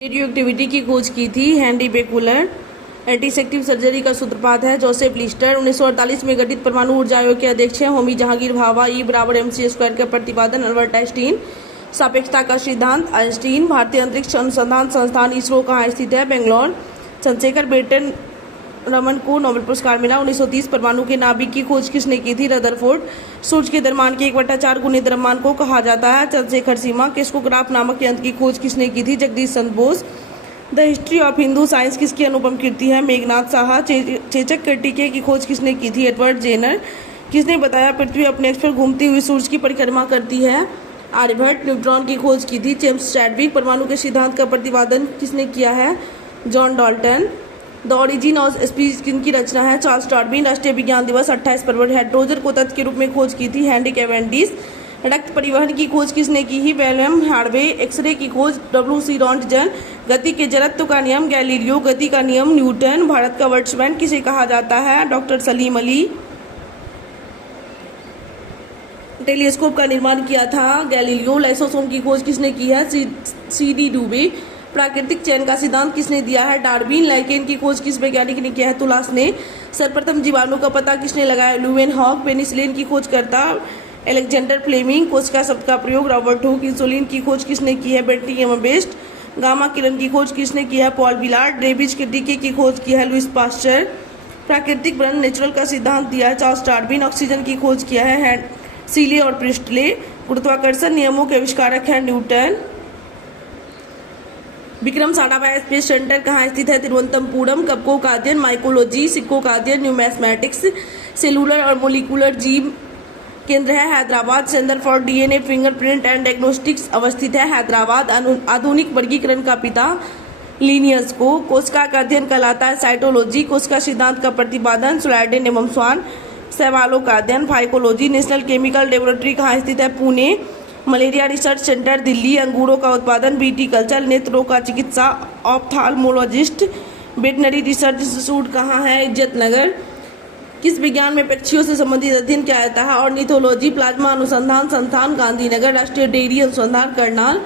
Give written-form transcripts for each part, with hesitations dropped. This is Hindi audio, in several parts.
रेडियो एक्टिविटी की खोज की थी हेनरी बेकुलर। एंटीसेप्टिक सर्जरी का सूत्रपात है जोसेफ लिस्टर। 1948 में गठित परमाणु ऊर्जा आयोग के अध्यक्ष हैं होमी जहांगीर भाभा। ई बराबर mc² का प्रतिपादन अल्बर्ट आइंस्टीन। सापेक्षता का सिद्धांत आइंस्टीन। भारतीय अंतरिक्ष अनुसंधान संस्थान इसरो कहाँ स्थित है? बेंगलोर। चंद्रशेखर बेटन रमन को नोबेल पुरस्कार मिला। 1930 परमाणु के नाभिक की खोज किसने की थी? रदरफोर्ड। सूर्य के द्रव्यमान के 1/4 गुने द्रव्यमान को कहा जाता है? चंद्रशेखर सीमा। किस्कोग्राफ नामक यंत्र की खोज किसने की थी? Jagdish Chandra Bose. The history of Hindu science किसकी अनुपम कृति है? मेघनाथ साहा। चेचक कर्टिके की खोज किसने की थी? Edward Jenner. किसने बताया पृथ्वी अपने अक्ष पर घूमते हुए सूर्य की परिक्रमा करती है? आर्यभट्ट। न्यूट्रॉन की खोज की थी जेम्स चैडविक। परमाणु के सिद्धांत का प्रतिपादन किसने किया है? John Dalton. The origin of speech किनकी रचना है? Charles Darwin. राष्ट्रीय विज्ञान दिवस 28 फरवरी। हाइड्रोजन को तत्व के रूप में खोज की थी हेनरी कैवेंडिश। रक्त परिवहन की खोज किसने की ही? William Harvey. एक्सरे की खोज WC रॉन्टजन। गति के जड़त्व का नियम गैलीलियो। गति का नियम न्यूटन। भारत का वर्ड्समैन किसे कहा जाता है? डॉक्टर सलीम अली। टेलीस्कोप का निर्माण किया था गैलीलियो। लाइसोसोम की खोज किसने की है? CD डुबे। प्राकृतिक चयन का सिद्धांत किसने दिया है? डार्विन। लाइकेन की खोज किस वैज्ञानिक ने किया है? तुलास ने। सर्वप्रथम जीवाणु का पता किसने लगाया? लुवेन हॉक। पेनिसिलिन की खोज करता एलेक्जेंडर फ्लेमिंग। कोशिका शब्द का प्रयोग रॉबर्ट हुक। इंसुलिन की खोज किसने की है? बेट्टी एमबेस्ट। गामा किरण की खोज किसने की है? Paul Willard. रेबिज के टीके की खोज की है? Louis Pasteur. प्राकृतिक वर्णन नेचुरल का सिद्धांत दिया है चार्ल्स डार्विन। ऑक्सीजन की खोज किया है सीले और प्रिस्टले। गुरुत्वाकर्षण नियमों के आविष्कारक है Newton. Vikram Sarabhai space centre कहाँ स्थित है? तिरुवनंतपुरम। कपकों का अध्ययन माइकोलॉजी। सिक्कों का अध्ययन न्यूमैथमेटिक्स। सेलुलर और मोलिकुलर जीव केंद्र है Hyderabad. Centre for DNA fingerprint and diagnostics अवस्थित है हैदराबाद। आधुनिक वर्गीकरण का पिता लीनियस को। कोशिका का अध्ययन कहलाता है साइटोलॉजी। कोशिका सिद्धांत का प्रतिपादन स्लाइडेन एवं स्वान। शैवालों का अध्ययन फाइकोलॉजी। नेशनल केमिकल लेबोरेटरी कहाँ स्थित है? Pune. Malaria research centre Delhi. अंगूरों का उत्पादन विटीकल्चर। नेत्र रोग का चिकित्सा ऑप्थाल्मोलॉजिस्ट। वेटनरी रिसर्च इंस्टीट्यूट कहाँ है? इज्जतनगर। किस विज्ञान में पक्षियों से संबंधित अध्ययन किया जाता है? ऑर्निथोलॉजी। प्लाज्मा अनुसंधान संस्थान गांधीनगर। राष्ट्रीय डेयरी अनुसंधान करनाल।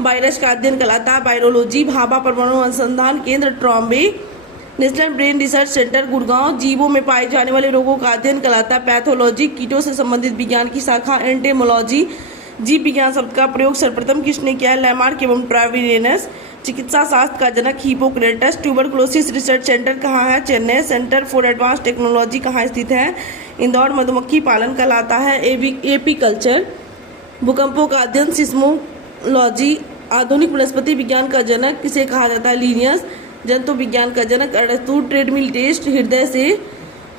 वायरस का अध्ययन कहलाता है वायरोलॉजी। भाभा परमाणु अनुसंधान केंद्र Trombay. National brain research centre Gurgaon. जीवों में पाए जाने वाले रोगों का अध्ययन कहलाता है पैथोलॉजी। कीटों से संबंधित विज्ञान की शाखा एंटेमोलॉजी। जीव विज्ञान शब्द का प्रयोग सर्वप्रथम किसने किया है? लैमार्क एवं ट्राविलियनस। चिकित्सा शास्त्र का जनक हिपोक्रेटस। ट्यूबरकुलोसिस रिसर्च सेंटर कहाँ है? Chennai. Centre for advance technology कहाँ स्थित है? इंदौर। मधुमक्खी पालन कहलाता है एपीकल्चर। भूकंपों का अध्ययन सिस्मोलॉजी। आधुनिक वनस्पति विज्ञान का जनक किसे कहा जाता है? लीनियस। जंतु विज्ञान का जनक अरस्तु। Treadmill test. हृदय से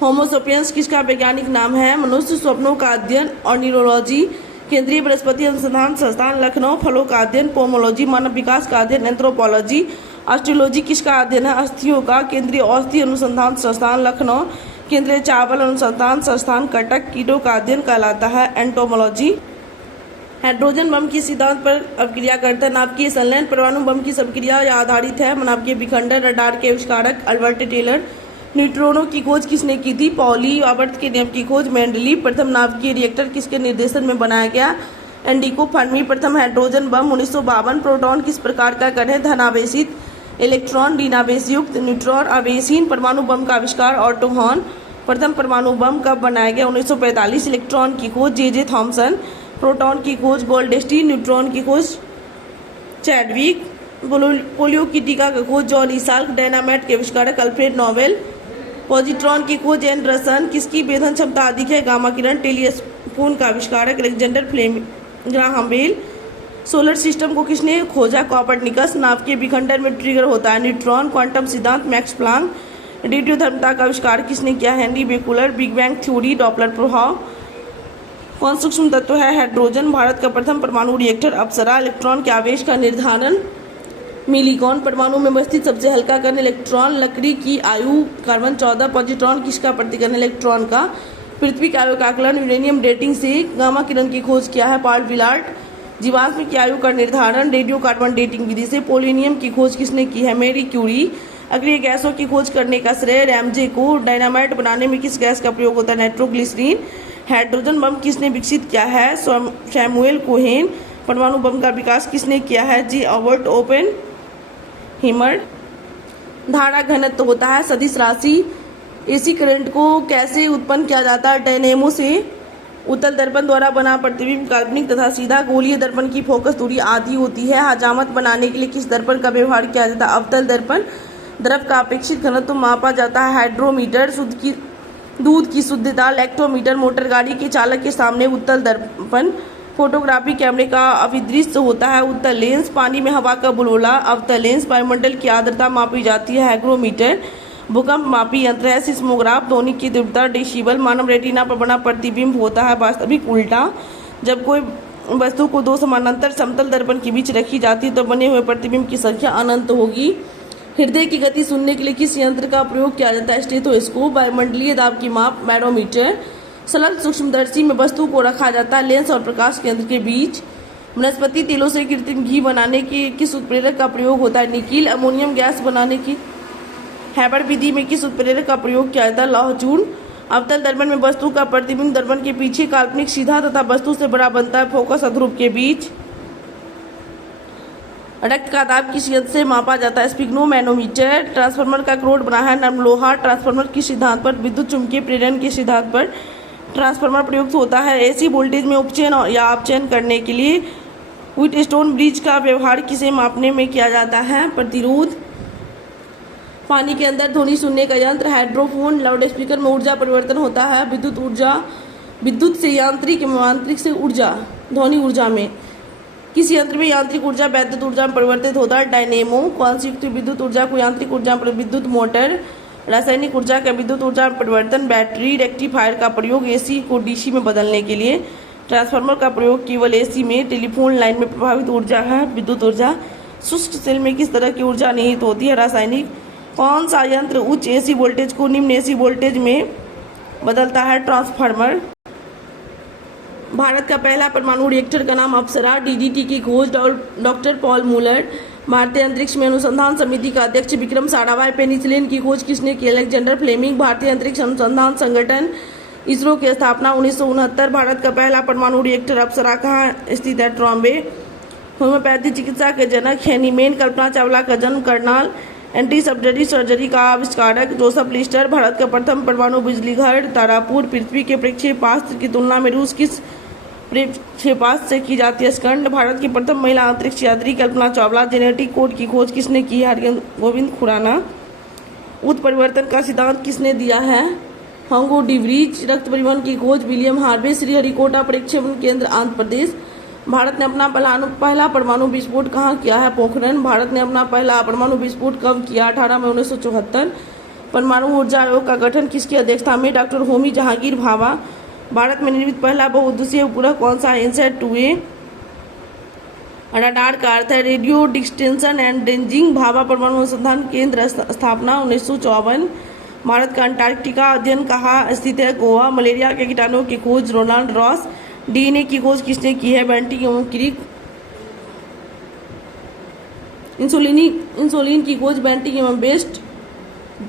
होमोसोपियंस किसका वैज्ञानिक नाम है? मनुष्य। स्वप्नों का अध्ययन ऑर्निरोलॉजी। केंद्रीय वनस्पति अनुसंधान संस्थान लखनऊ। फलों का अध्ययन पोमोलॉजी। मानव विकास का अध्ययन एंथ्रोपोलॉजी। ऑस्ट्रोलॉजी किसका अध्ययन है? अस्थियों का। केंद्रीय औषधि अनुसंधान संस्थान लखनऊ। केंद्रीय चावल अनुसंधान संस्थान कटक। कीटों का अध्ययन कहलाता है एंटोमोलॉजी। हाइड्रोजन बम की सिद्धांत पर अभिक्रिया करता है नाभिकीय संलयन। परमाणु बम की सबक्रिया आधारित है नाभिकीय विखंडन। रडार के आविष्कारक अल्बर्ट टेलर। न्यूट्रॉनों की खोज किसने की थी? पॉली। आवर्त के नियम की खोज मेंडलीव। प्रथम नाभिकीय रिएक्टर किसके निर्देशन में बनाया गया? एंडिको फर्मी। प्रथम हाइड्रोजन बम 1952। प्रोटॉन किस प्रकार का कण है? धनावेशित। इलेक्ट्रॉन ऋणावेश युक्त। न्यूट्रॉन आवेशहीन। परमाणु बम का आविष्कार ऑटो हॉर्न। प्रथम परमाणु बम कब बनाया गया? 1945। इलेक्ट्रॉन की खोज JJ थॉमसन। प्रोटॉन की खोज गोल्डस्टीन। न्यूट्रॉन की खोज चैडविक। पोलियो की टीका की खोज जॉन ईसाल्क। डायनामाइट के आविष्कारक अल्फ्रेड नोबेल। पॉजिट्रॉन की खोज एन रसन। किसकी वेधन क्षमता अधिक है? गामा किरण। टेलीफोन का आविष्कारक Alexander Fleming Graham Bell. Solar system को किसने खोजा? कॉपर्निकस। नाभिकीय विखंडन में ट्रिगर होता है न्यूट्रॉन। क्वांटम सिद्धांत मैक्स प्लांक। रेडियोधर्मिता का आविष्कार किसने किया? Henri Becquerel. Big bang theory. Doppler प्रभाव। कौन सूक्ष्म तत्व है? हाइड्रोजन। भारत का प्रथम परमाणु रिएक्टर अप्सरा। इलेक्ट्रॉन के आवेश का निर्धारण मिलीकॉन। परमाणु में अवस्थित सबसे हल्का कण इलेक्ट्रॉन। लकड़ी की आयु कार्बन 14। पॉजिट्रॉन किसका प्रतिकरण? इलेक्ट्रॉन का। पृथ्वी की आयु का आकलन यूरेनियम डेटिंग से। गामा किरण की खोज किया है पॉल विलार्ड। जीवाश्म की आयु का निर्धारण रेडियो कार्बन डेटिंग विधि से। पोलोनियम की खोज किसने की है? Marie Curie. अग्रिय गैसों की खोज करने का श्रेय रैमजे को। डायनामाइट बनाने में किस गैस का प्रयोग होता है? नाइट्रोग्लिसरीन। हाइड्रोजन बम किसने विकसित किया है? Samuel Cohen. परमाणु बम का विकास किसने किया है? जी ऑबर्ट ओपेन हेमर। धारा घनत्व होता है सदिश राशि। एसी करंट को कैसे उत्पन्न किया जाता है? डायनेमो से। उत्तल दर्पण द्वारा बना प्रतिबिंब काल्पनिक तथा सीधा। गोलीय दर्पण की फोकस दूरी आधी होती है। हजामत बनाने के लिए किस दर्पण का व्यवहार किया जाता है? अवतल दर्पण। द्रव का अपेक्षित घनत्व मापा जाता है हाइड्रोमीटर। दूध की शुद्धता लैक्टोमीटर। मोटर गाड़ी के चालक के सामने उत्तल दर्पण। फोटोग्राफी कैमरे का अभिदृश्य होता है उत्तल लेंस। पानी में हवा का बुलबुला अवतल लेंस। वायुमंडल की आर्द्रता मापी जाती है हाइग्रोमीटर। भूकंप मापी यंत्र है सिस्मोग्राफ। ध्वनि की तीव्रता डेसिबल। मानव रेटिना पर बना प्रतिबिंब होता है वास्तविक उल्टा। जब कोई वस्तु को दो समानांतर समतल दर्पण के बीच रखी जाती है तो बने हुए प्रतिबिंब की संख्या अनंत होगी। हृदय की गति सुनने के लिए किस यंत्र का प्रयोग किया जाता है? स्टेथोस्कोप। वायुमंडलीय दाब की माप बैरोमीटर। सरल सूक्ष्मदर्शी में वस्तु को रखा जाता है लेंस और प्रकाश केंद्र के बीच। वनस्पति तेलों से कृत्रिम घी बनाने के किस उत्प्रेरक का प्रयोग होता है? निकिल। अमोनियम गैस बनाने की हैबर विधि में किस उत्प्रेरक का प्रयोग किया जाता है? लौह चूर्ण। अवतल दर्पण में वस्तु का प्रतिबिंब दर्पण के पीछे काल्पनिक सीधा तथा वस्तु से बड़ा बनता है फोकस अध्रुव के बीच। रक्त का दाब किस यंत्र से मापा जाता है? स्पिग्नोमैनोमीटर। ट्रांसफार्मर का क्रोड बना है नरम लोहा। ट्रांसफार्मर किस सिद्धांत पर? विद्युत चुम्बकीय प्रेरण के सिद्धांत पर ट्रांसफार्मर प्रयुक्त होता है। एसी वोल्टेज में उपचयन या अपचयन करने के लिए व्हीटस्टोन ब्रिज का व्यवहार किसे मापने में किया जाता है? प्रतिरोध। पानी के अंदर ध्वनि सुनने का यंत्र हाइड्रोफोन। लाउड स्पीकर में ऊर्जा परिवर्तन होता है विद्युत से यांत्रिक से ऊर्जा ध्वनि ऊर्जा में। किस यंत्र में यांत्रिक ऊर्जा वैद्युत ऊर्जा में परिवर्तित होता है? डायनेमो। कौन सी विद्युत ऊर्जा को यांत्रिक ऊर्जा में? विद्युत मोटर। रासायनिक ऊर्जा का विद्युत ऊर्जा में परिवर्तन बैटरी। रेक्टिफायर का प्रयोग एसी को डीसी में बदलने के लिए। ट्रांसफार्मर का प्रयोग केवल एसी में। टेलीफोन लाइन में प्रभावित ऊर्जा है विद्युत ऊर्जा। शुष्क सेल में किस तरह की ऊर्जा निहित होती है? रासायनिक। कौन सा यंत्र उच्च एसी वोल्टेज को निम्न एसी वोल्टेज में बदलता है? ट्रांसफार्मर। भारत का पहला परमाणु रिएक्टर का नाम अप्सरा। डीडीटी की खोज डॉक्टर पॉल मूलर। भारतीय अंतरिक्ष में अनुसंधान समिति का अध्यक्ष विक्रम साराभाई। पेनिसिलिन की खोज किसने की? Alexander Fleming. भारतीय अंतरिक्ष अनुसंधान संगठन इसरो की स्थापना 1969। भारत का पहला परमाणु रिएक्टर अप्सरा कहाँ स्थित है? ट्रॉम्बे। होम्योपैथी चिकित्सा के जनक हेनीमेन। कल्पना चावला का जन्म। करनाल। एंटीसब्सिडरी सर्जरी का आविष्कारक जोसेफ लिस्टर। भारत का प्रथम परमाणु बिजली घर तारापुर। पृथ्वी के प्रक्षेपास्त्र की तुलना में रूस किस प्रक्षेपास्त्र से की जाती है? स्कंद। भारत की प्रथम महिला अंतरिक्ष यात्री कल्पना चावला। जेनेटिक कोड की खोज किसने की है? हरगोविंद खुराना। उत्परिवर्तन का सिद्धांत किसने दिया है? हंगो डिवरीज। रक्त परिवहन की खोज विलियम हार्वे। श्रीहरिकोटा प्रक्षेपण केंद्र आंध्र प्रदेश। भारत ने अपना पहला परमाणु विस्फोट कहाँ किया है? पोखरण। भारत ने अपना पहला परमाणु विस्फोट कब किया? 18 मई 1974। परमाणु ऊर्जा आयोग का गठन किसकी अध्यक्षता में? डॉक्टर होमी जहांगीर भाभा। भारत में निर्मित पहला बहुउद्देशीय उपग्रह कौन सा? INSAT 2A। रडार का अर्थ है radio distension and ranging. Bhabha परमाणु अनुसंधान केंद्र स्थापना 1954। भारत का अंटार्कटिका अध्ययन कहाँ स्थित है? गोवा। मलेरिया के कीटाणुओं की खोज रोनाल्ड रॉस। डीएनए की खोज किसने की है? बेंटिक एवं क्रिक। इंसुलिन की खोज बेंटिक एवं बेस्ट।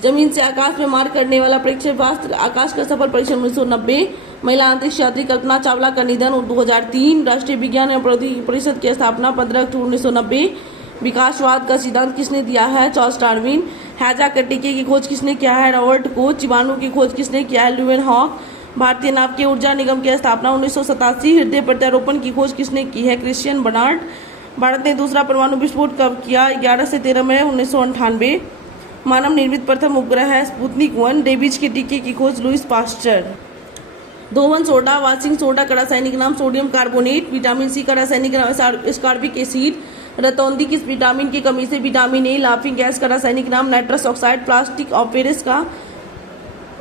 जमीन से आकाश में मार करने वाला प्रक्षेपास्त्र आकाश का सफल परीक्षण 1990। महिला अंतरिक्ष यात्री कल्पना चावला का निधन 2003। राष्ट्रीय विज्ञान एवं प्रौद्योगिकी परिषद की स्थापना 15 अक्टूबर 1990। विकासवाद का सिद्धांत किसने दिया है? Charles Darwin. हैजा के टीके की खोज किसने किया है? Robert Koch. जीवाणु की खोज किसने किया है? Leeuwenhoek. भारतीय नाभिकीय ऊर्जा निगम की स्थापना 1987। हृदय प्रत्यारोपण की खोज किसने की है? Christian Bernard. भारत ने दूसरा परमाणु विस्फोट कब किया? 11 से 13 मई 1998। मानव निर्मित प्रथम उपग्रह है स्पुतनिक 1। रेबीज के टीके की खोज लुइस पास्चर। धोवन सोडा। वाशिंग सोडा का रासायनिक नाम सोडियम कार्बोनेट। विटामिन सी का रासायनिक नाम एस्कॉर्बिक एसिड। रतौंधी किस विटामिन की कमी से? Vitamin A. लाफिंग गैस का रासायनिक नाम नाइट्रस ऑक्साइड। प्लास्टिक ऑपेरिस का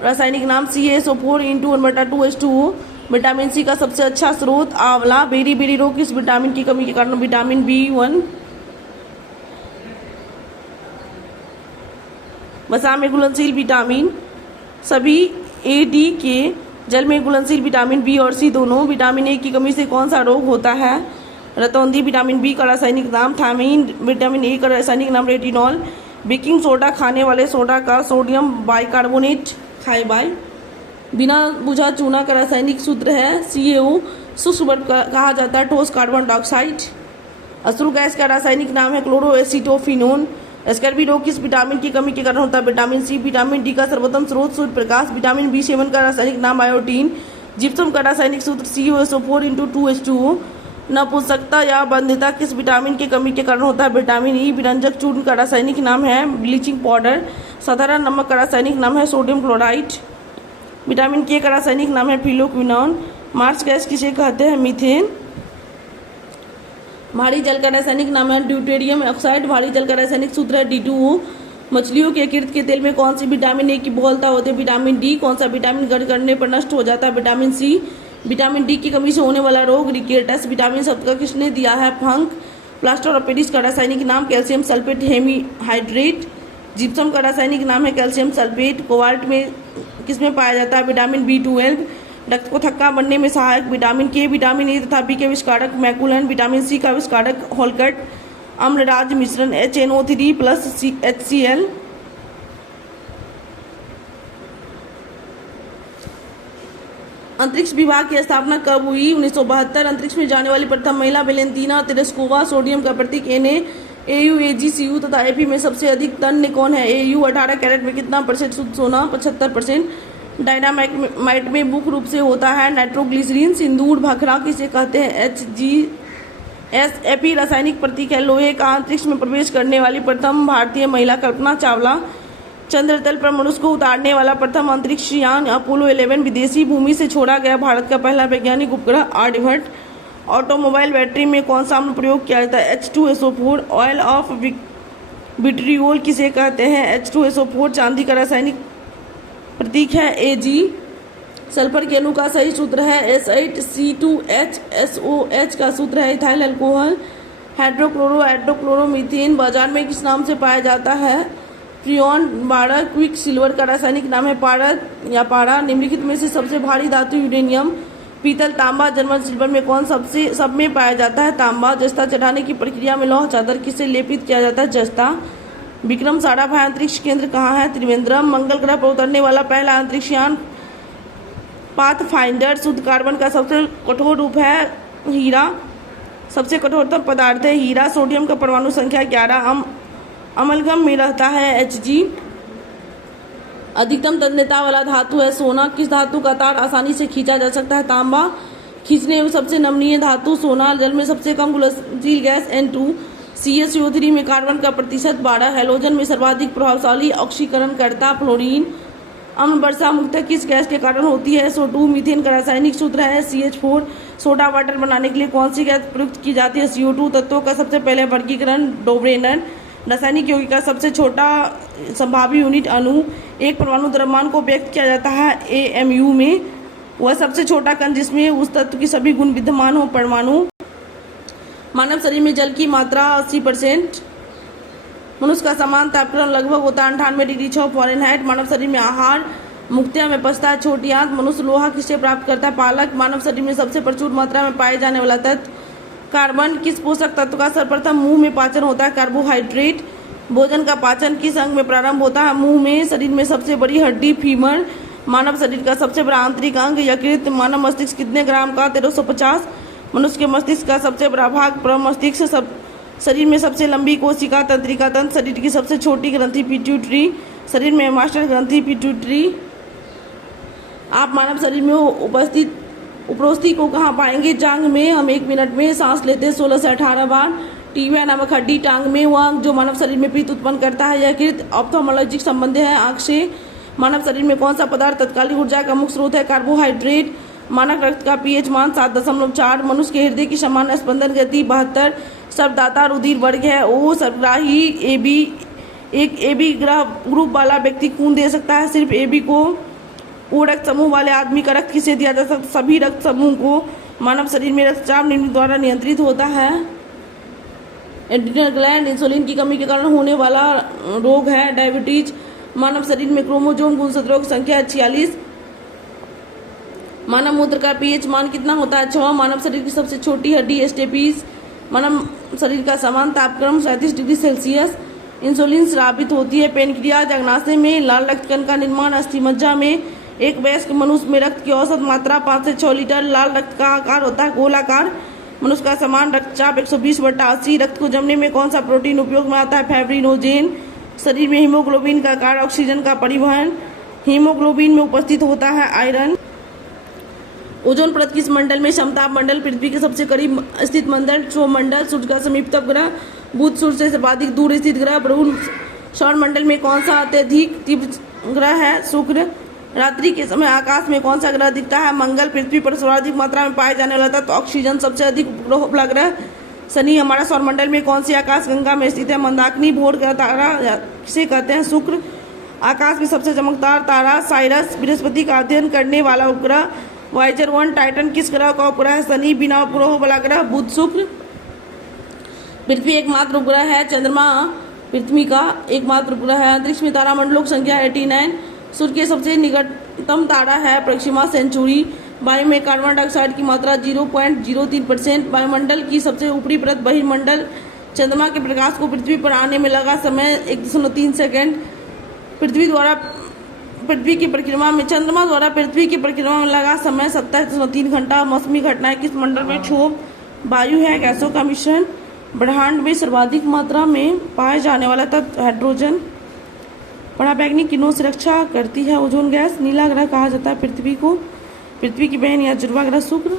रासायनिक नाम CaSO4 × 1/2H2O। विटामिन सी का सबसे अच्छा स्रोत आंवला। बेरी रोग किस विटामिन की कमी के कारण? Vitamin B1। वसा में घुलनशील विटामिन सभी AD के जल में घुलनशील विटामिन B और C दोनों। विटामिन ए की कमी से कौन सा रोग होता है? रतौंधी। विटामिन बी का रासायनिक नाम थायमीन। विटामिन ए का रासायनिक नाम रेटिनॉल। बेकिंग सोडा खाने वाले सोडा का सोडियम बाइकार्बोनेट हाइबाई। बिना बुझा चूना का रासायनिक सूत्र है CaO। शुष्क बर्फ कहा जाता है ठोस कार्बन डाइऑक्साइड। अश्रु गैस का रासायनिक नाम है क्लोरोएसिटोफिनोन। स्कर्वी रोग किस विटामिन की कमी के कारण होता है? Vitamin C. विटामिन डी का सर्वोत्तम स्रोत सूर्य प्रकाश। विटामिन B7 का रासायनिक नाम आयोडीन। जिप्सम का रासायनिक सूत्र CuSO4 नपुंसकता या बंध्यता किस विटामिन की कमी के कारण होता है? Vitamin E. विरंजक चूर्ण का रासायनिक नाम है ब्लीचिंग पाउडर। साधारण नमक का रासायनिक नाम है सोडियम क्लोराइड। विटामिन के का रासायनिक नाम है फिलोक्विनोन। मार्च गैस किसे कहते हैं? मीथेन। भारी जल का रासायनिक नाम है ड्यूटेरियम ऑक्साइड। भारी जल का रासायनिक सूत्र है D2O। मछलियों के यकृत के तेल में कौन सी विटामिन ए की बहुलता होती है? Vitamin D. कौन सा विटामिन गढ़ करने पर नष्ट हो जाता है? Vitamin C. विटामिन डी की कमी से होने वाला रोग रिकेटस। विटामिन शब्द का किसने दिया है? फंक। प्लास्टर ऑफ पेरिस का रासायनिक नाम कैल्शियम सल्फेट हेमीहाइड्रेट। जिप्सम का रासायनिक नाम है कैल्शियम सल्फेट। कोबाल्ट में किसमें पाया जाता है? Vitamin B12। रक्त को थक्का बनने में सहायक विटामिन के। विटामिन ए तथा बी के आविष्कारक मैकुलन। विटामिन सी का आविष्कारक होलकट। अम्लराज मिश्रण HNO3+ HCl। अंतरिक्ष विभाग की स्थापना कब हुई? 1972। अंतरिक्ष में जाने वाली प्रथम महिला वेलेंतीना तेरेस्कोवा। सोडियम का प्रतीक Na। AU AG CU तथा Fe में सबसे अधिक तन्य कौन है? AU। 18 कैरेट में कितना % शुद्ध सोना? 75%। डायनामाइट में मुख्य रूप से होता है नाइट्रोग्लिसरीन। सिंदूर भखरा किसे कहते हैं? HGS। Fe रासायनिक प्रतीक है लोहे का। अंतरिक्ष में प्रवेश करने वाली प्रथम भारतीय महिला कल्पना चावला। चंद्र तल पर मनुष्य को उतारने वाला प्रथम अंतरिक्ष यान अपोलो 11। विदेशी भूमि से छोड़ा गया भारत का पहला वैज्ञानिक उपग्रह आर्यभट्ट। ऑटोमोबाइल बैटरी में कौन सा अम्ल प्रयोग किया जाता है? H2SO4। ऑयल ऑफ विट्रियोल किसे कहते हैं? H2SO4। चांदी का रासायनिक प्रतीक है Ag। सल्फर के अणु का सही सूत्र है S8C2H। SOH का सूत्र है इथाइल अल्कोहल। हाइड्रोक्लोरोमीथेन बाजार में किस नाम से पाया जाता है? फ्रियोन। 12 क्विक सिल्वर का रासायनिक नाम है पारद या पारा। निम्नलिखित में से सबसे भारी धातु यूरेनियम। पीतल। तांबा। जर्मन सिल्वर में कौन सब में पाया जाता है? तांबा। जस्ता चढ़ाने की प्रक्रिया में लौह चादर किससे लेपित किया जाता है? जस्ता। विक्रम साराभाई अंतरिक्ष केंद्र कहाँ है? त्रिवेंद्रम। मंगल ग्रह पर उतरने वाला पहला अंतरिक्ष यान पाथफाइंडर। शुद्ध कार्बन का सबसे कठोर रूप है हीरा। सबसे कठोरतम पदार्थ है हीरा। सोडियम का परमाणु संख्या 11। अमलगम में रहता है Hg। अधिकतम तन्यता वाला धातु है सोना। किस धातु का तार आसानी से खींचा जा सकता है? तांबा। खींचने में सबसे नमनीय धातु सोना। जल में सबसे कम घुलनशील गैस N2। CaCO3 में कार्बन का प्रतिशत 12। हैलोजन में सर्वाधिक प्रभावशाली ऑक्सीकरण करता फ्लोरीन। अम्ल वर्षा मुख्यतः किस गैस के कारण होती है? SO2। मीथेन का रासायनिक सूत्र है CH4। सोडा वाटर बनाने के लिए कौन सी गैस प्रयुक्त की जाती है? CO2। तत्वों का सबसे पहले वर्गीकरण डोब्रेनर। रासायनिक यौगिक का सबसे छोटा संभावी यूनिट अणु। एक परमाणु द्रव्यमान को व्यक्त किया जाता है AMU में। वह सबसे छोटा कण जिसमें उस तत्व की सभी गुण विद्यमान हो परमाणु। मानव शरीर में जल की मात्रा 80%। मनुष्य का समान तापक्रम लगभग होता है 98 डिग्री 6 फ़ारेनहाइट। मानव शरीर में आहार मुख्यतः में पचता है छोटी आंत। मनुष्य लोहा किससे प्राप्त करता है? पालक। मानव शरीर में सबसे प्रचुर मात्रा में पाए जाने वाला तत्व कार्बन। किस पोषक तत्व का सर्वप्रथम मुंह में पाचन होता है? कार्बोहाइड्रेट। भोजन का पाचन किस अंग में प्रारंभ होता है? मुंह में। शरीर में सबसे बड़ी हड्डी फीमर। मानव शरीर का सबसे बड़ा आंतरिक अंग यकृत। मानव मस्तिष्क कितने ग्राम का? 1350। मनुष्य के मस्तिष्क का सबसे बड़ा भाग प्रमस्तिष्क। शरीर में सबसे लंबी कोशिका तंत्रिका तंत्र। शरीर की सबसे छोटी ग्रंथि पिट्यूटरी। शरीर में मास्टर ग्रंथि पिट्यूटरी। आप मानव शरीर में उपस्थित उपरोस्ती को कहाँ पाएंगे? जांग में। हम 1 मिनट में सांस लेते हैं 16 से 18 बार। टीबिया नामक हड्डी टांग में। वह अंग जो मानव शरीर में पीत उत्पन्न करता है यकृत। ऑप्थोमोलॉजिक संबंध है आंख से। मानव शरीर में कौन सा पदार्थ तत्कालिक ऊर्जा का मुख्य स्रोत है? कार्बोहाइड्रेट। मानव रक्त का pH मान 7.4। मनुष्य के हृदय की सामान्य स्पंदन गति 72। सर्वदाता रुधिर वर्ग है O। सर्वग्राही एक AB ग्रुप वाला व्यक्ति खून दे सकता है सिर्फ AB को। ओ रक्त समूह वाले आदमी का रक्त किसे दिया जा सकता? सभी रक्त समूह को। मानव शरीर में रक्तचाप निम्न द्वारा नियंत्रित होता है। Adrenal gland. इंसुलिन की कमी के कारण होने वाला रोग है डायबिटीज। मानव शरीर में क्रोमोसोम गुणसूत्रों की संख्या 46। मानव मूत्र का pH मान कितना होता है? 6। मानव शरीर की सबसे छोटी हड्डी स्टेपीज। मानव शरीर का समान तापक्रम 37 डिग्री सेल्सियस। इंसुलिन स्रावित होती है पेनक्रियाज अग्नाशय में। लाल रक्त कण का निर्माण अस्थिमज्जा में। एक वयस्क मनुष्य में रक्त की औसत मात्रा 5 से 6 लीटर। लाल रक्त का आकार होता है गोलाकार। मनुष्य का समान रक्तचाप 120/80। रक्त को जमने में कौन सा प्रोटीन उपयोग में आता है? फाइब्रिनोजेन। शरीर में हीमोग्लोबिन का कार्य ऑक्सीजन का परिवहन। हीमोग्लोबिन में उपस्थित होता है आयरन। ओजोन परत किस मंडल में? समताप मंडल। पृथ्वी के सबसे करीब स्थित मंडल क्षोमंडल। सूर्य का समीपतम ग्रह बुध। सूर्य से सर्वाधिक दूर स्थित ग्रह बृहस्पति। सौर मंडल में कौन सा अत्यधिक तीव्र ग्रह है? शुक्र। रात्रि के समय आकाश में कौन सा ग्रह दिखता है? मंगल। पृथ्वी पर सर्वाधिक मात्रा में पाए जाने वाला तत्व ऑक्सीजन। सबसे अधिक उपग्रहों वाला ग्रह शनि। हमारा सौरमंडल में कौन सी आकाश गंगा में स्थित है? मंदाकिनी। भोर का तारा किसे कहते हैं? शुक्र। आकाश में सबसे चमकदार तारा साइरस। बृहस्पति का अध्ययन करने वाला उपग्रह वाइजर 1। टाइटन किस ग्रह का उपग्रह है? शनि। बिना उपग्रहों वाला ग्रह बुध। शुक्र। पृथ्वी एकमात्र उपग्रह है। चंद्रमा पृथ्वी का एकमात्र उपग्रह है। अंतरिक्ष में तारामंडलों की संख्या 89। सूर्य के सबसे निकटतम तारा है प्रोक्सिमा सेंचुरी। वायु में कार्बन डाइऑक्साइड की मात्रा 0.03%। वायुमंडल की सबसे ऊपरी परत बहिर्मंडल। चंद्रमा के प्रकाश को पृथ्वी पर आने में लगा समय 1.3 सेकंड। चंद्रमा द्वारा पृथ्वी की परिक्रमा में लगा समय 27.3 घंटा। मौसमी घटनाएं किस मंडल में? क्षोभ। वायु है गैसों का मिश्रण। ब्रह्मांड में सर्वाधिक मात्रा में पाए जाने वाला तत्व हाइड्रोजन। पराबैंगनी किरणों से रक्षा करती है ओजोन गैस। नीला ग्रह कहा जाता है पृथ्वी को। पृथ्वी की बहन या जुड़वा ग्रह शुक्र।